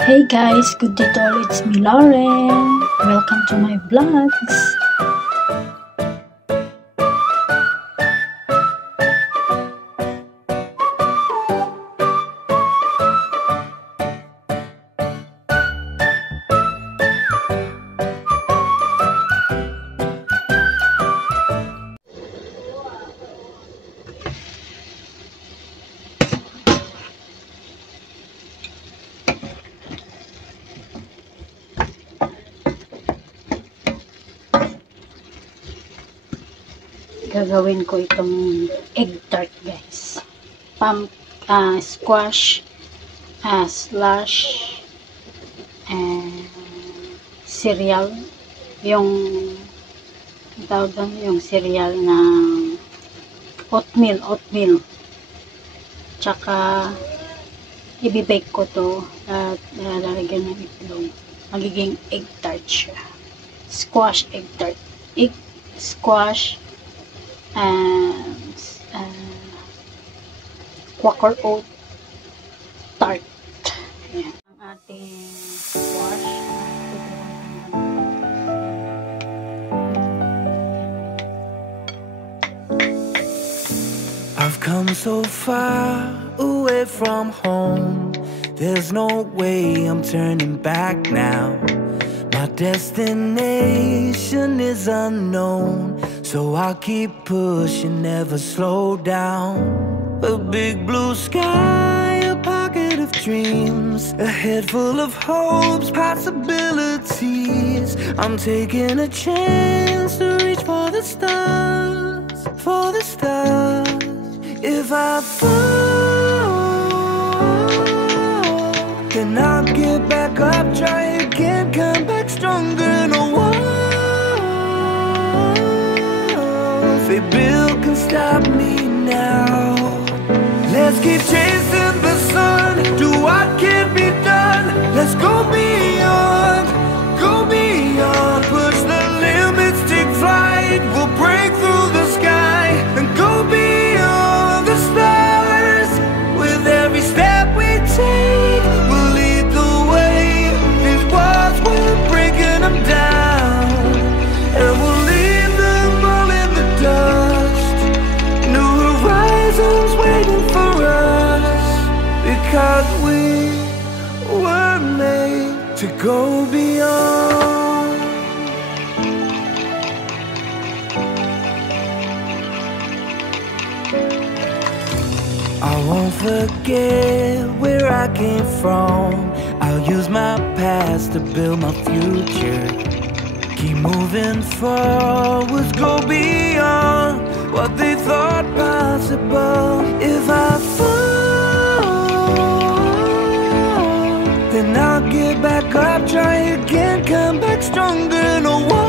Hey guys, good day to all. It's me, Lauren. Welcome to my vlogs. Gagawin ko itong egg tart, guys. Squash slash cereal, yung tawag doon, yung cereal na oatmeal, tsaka ibibake ko to at lalagyan ng itlog. Magiging egg tart siya. Squash egg tart. Squash Quaker oat tart. Ayan. Ang ating squash. I've come so far away from home. There's no way I'm turning back now. My destination is unknown, so I'll keep pushing, never slow down. A big blue sky, a pocket of dreams, a head full of hopes, possibilities. I'm taking a chance to reach for the stars, for the stars. If I fall, then I'll get back up, try again, come back stronger. No walls they build can stop me now. Let's keep chasing the sun, do what can be done. Let's go beyond, push the limits, take flight. We'll break through the sky and go beyond the stars. With every step we take, we'll lead the way. These walls, we're breaking them down, and we'll leave them all in the dust. New horizons waiting for us, because we were made to go beyond. I won't forget where I came from. I'll use my past to build my future. Keep moving forwards, go beyond what they thought possible. If I fall, then I'll get back up, try again, come back stronger. No walls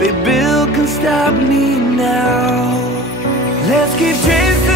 they build can stop me now. Let's keep chasing